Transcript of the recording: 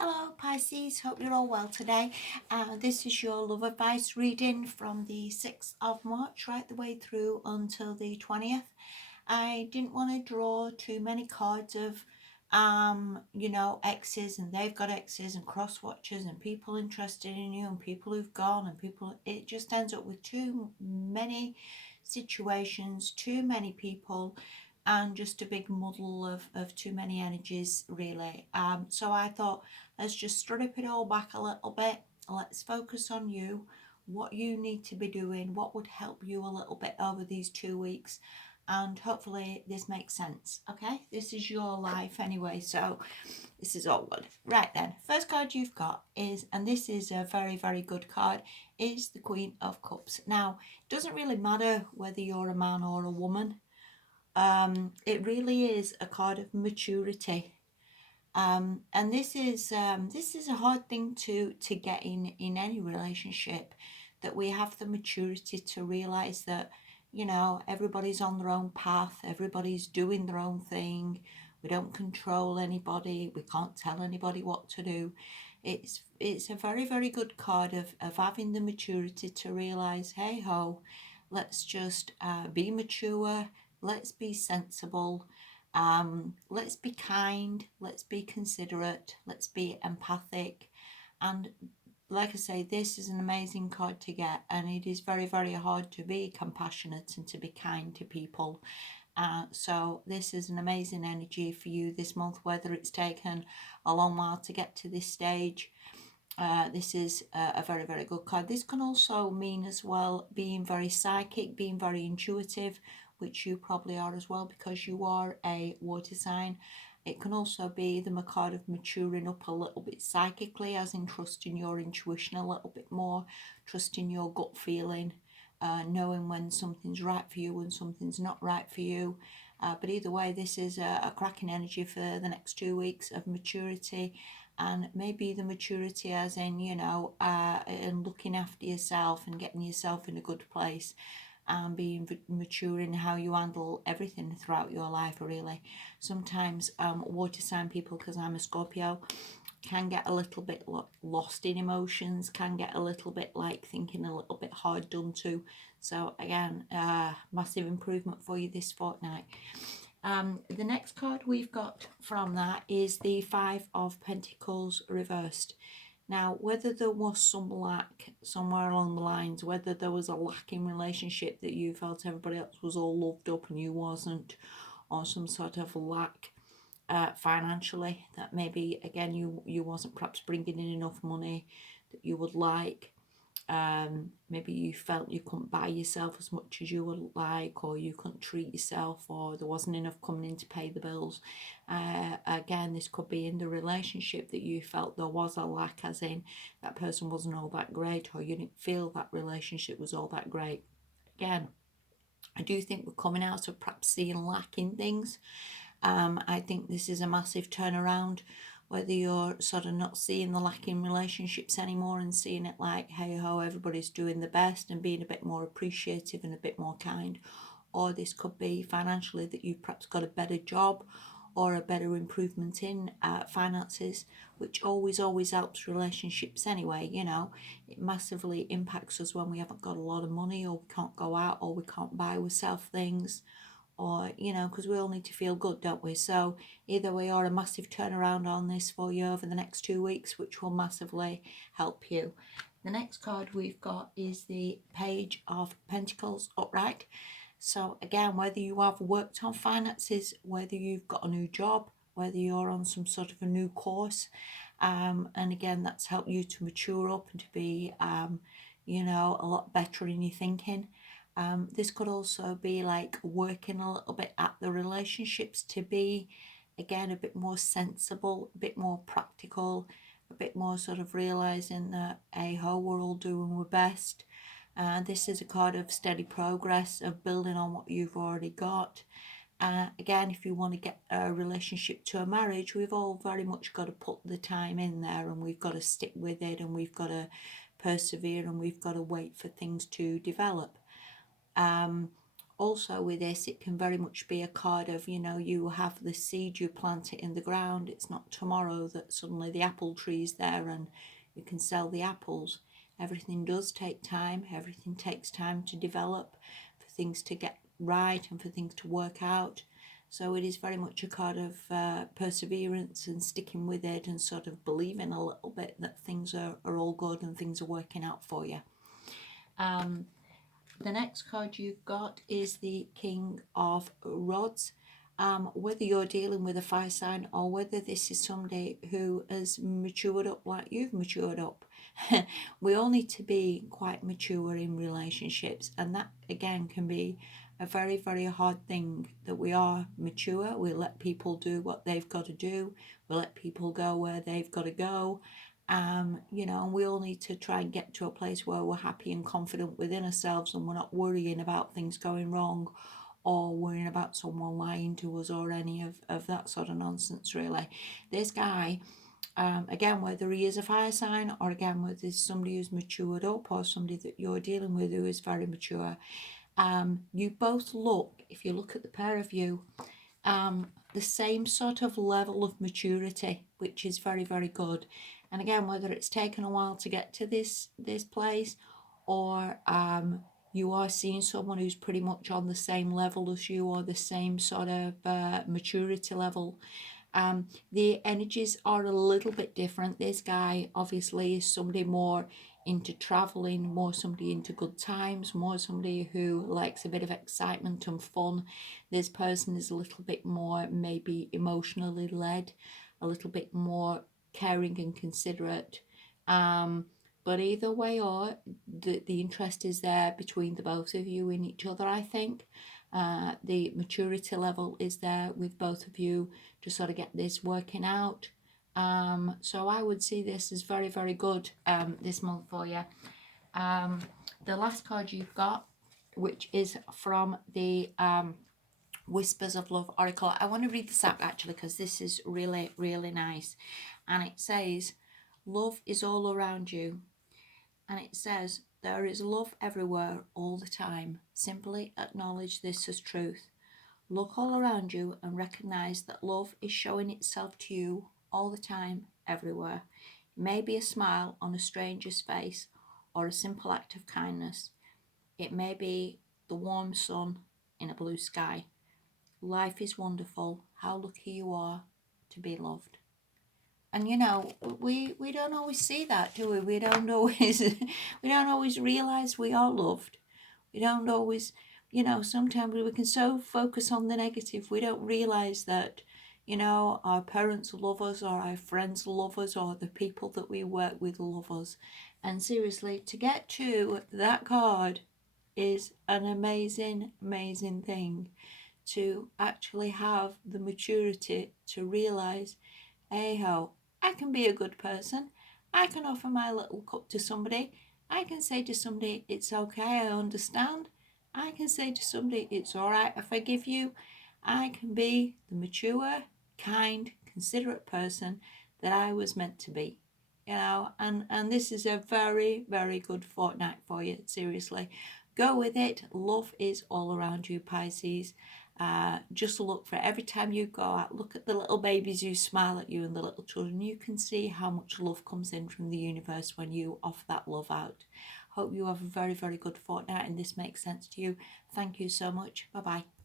Hello Pisces, hope you're all well today. This is your love advice reading from the 6th of March right the way through until the 20th. I didn't want to draw too many cards of exes and they've got exes and cross watchers and people interested in you and people who've gone and people. It just ends up with too many situations, too many people, and just a big muddle of too many energies really. So I thought, let's just strip it all back a little bit. Let's focus on you, what you need to be doing, what would help you a little bit over these 2 weeks. And hopefully this makes sense. Okay, this is your life anyway, so this is all good. Right then, first card you've got is, and this is a very, very good card, is the Queen of Cups. Now, it doesn't really matter whether you're a man or a woman. It really is a card of maturity. And this is a hard thing to get in any relationship, that we have the maturity to realize that everybody's on their own path, everybody's doing their own thing. We don't control anybody, we can't tell anybody what to do. It's a very, very good card of having the maturity to realize, hey ho, let's just be mature, let's be sensible. Let's be kind, let's be considerate, let's be empathic. And like I say, this is an amazing card to get, and it is very, very hard to be compassionate and to be kind to people. So this is an amazing energy for you this month, whether it's taken a long while to get to this stage. This is a very, very good card. This can also mean as well being very psychic, being very intuitive, which you probably are as well because you are a water sign. It can also be the card of maturing up a little bit psychically, as in trusting your intuition a little bit more, trusting your gut feeling, knowing when something's right for you and something's not right for you. But either way, this is a cracking energy for the next 2 weeks of maturity, and maybe the maturity as in, and looking after yourself and getting yourself in a good place, and being mature in how you handle everything throughout your life, really. Sometimes water sign people, because I'm a Scorpio, can get a little bit lost in emotions, can get a little bit like thinking a little bit hard done to. So again, massive improvement for you this fortnight. The next card we've got from that is the Five of Pentacles reversed. Now, whether there was some lack somewhere along the lines, whether there was a lack in relationship that you felt everybody else was all loved up and you wasn't, or some sort of lack financially, that maybe again you wasn't perhaps bringing in enough money that you would like. Maybe you felt you couldn't buy yourself as much as you would like, or you couldn't treat yourself, or there wasn't enough coming in to pay the bills. Again, this could be in the relationship that you felt there was a lack, as in that person wasn't all that great, or you didn't feel that relationship was all that great. Again, I do think we're coming out of perhaps seeing lack in things. I think this is a massive turnaround, whether you're sort of not seeing the lack in relationships anymore and seeing it like, hey ho, everybody's doing the best, and being a bit more appreciative and a bit more kind. Or this could be financially, that you've perhaps got a better job or a better improvement in finances, which always helps relationships anyway. It massively impacts us when we haven't got a lot of money, or we can't go out, or we can't buy ourselves things, or because we all need to feel good, don't we? So either way, or a massive turnaround on this for you over the next 2 weeks, which will massively help you. The next card we've got is the Page of Pentacles upright. So again, whether you have worked on finances, whether you've got a new job, whether you're on some sort of a new course, and again, that's helped you to mature up and to be a lot better in your thinking. This could also be like working a little bit at the relationships to be, again, a bit more sensible, a bit more practical, a bit more sort of realizing that, hey ho, we're all doing our best. This is a card of steady progress, of building on what you've already got. Again, if you want to get a relationship to a marriage, we've all very much got to put the time in there, and we've got to stick with it, and we've got to persevere, and we've got to wait for things to develop. also with this, it can very much be a card of, you know, you have the seed, you plant it in the ground. It's not tomorrow that suddenly the apple tree's there and you can sell the apples. Everything does take time. Everything takes time to develop, for things to get right and for things to work out. So it is very much a card of perseverance and sticking with it and sort of believing a little bit that things are all good and things are working out for you. The next card you've got is the King of Rods. Whether you're dealing with a fire sign or whether this is somebody who has matured up like you've matured up, we all need to be quite mature in relationships, and that again can be a very, very hard thing, that we are mature. We let people do what they've got to do. We let people go where they've got to go. You know, and we all need to try and get to a place where we're happy and confident within ourselves, and we're not worrying about things going wrong or worrying about someone lying to us or any of that sort of nonsense, really. This guy, again, whether he is a fire sign or again whether it's somebody who's matured up or somebody that you're dealing with who is very mature, you both look, if you look at the pair of you, the same sort of level of maturity, which is very, very good. And again, whether it's taken a while to get to this place, or you are seeing someone who's pretty much on the same level as you, or the same sort of maturity level, the energies are a little bit different. This guy obviously is somebody more into traveling, more somebody into good times, more somebody who likes a bit of excitement and fun. This person is a little bit more maybe emotionally led, a little bit more caring and considerate. But either way, or the interest is there between the both of you in each other, I think. The maturity level is there with both of you to sort of get this working out. So I would see this as very, very good this month for you. The last card you've got, which is from the Whispers of Love Oracle. I want to read this out actually because this is really, really nice. And it says, love is all around you. And it says, there is love everywhere all the time. Simply acknowledge this as truth. Look all around you and recognize that love is showing itself to you all the time, everywhere. It may be a smile on a stranger's face or a simple act of kindness. It may be the warm sun in a blue sky. Life is wonderful. How lucky you are to be loved. And you know, we don't always see that, do we? We don't always realize we are loved. We don't always, you know, sometimes we can so focus on the negative, we don't realize that, you know, our parents love us, or our friends love us, or the people that we work with love us. And seriously, to get to that card is an amazing, amazing thing, to actually have the maturity to realize, hey ho, I can be a good person. I can offer my little cup to somebody. I can say to somebody, it's okay, I understand. I can say to somebody, it's all right, I forgive you. I can be the mature, kind, considerate person that I was meant to be. You know, and this is a very, very good fortnight for you, seriously. Go with it. Love is all around you, Pisces. Just look for it. Every time you go out, look at the little babies who smile at you and the little children. You can see how much love comes in from the universe when you offer that love out. Hope you have a very, very good fortnight and this makes sense to you. Thank you so much. Bye bye.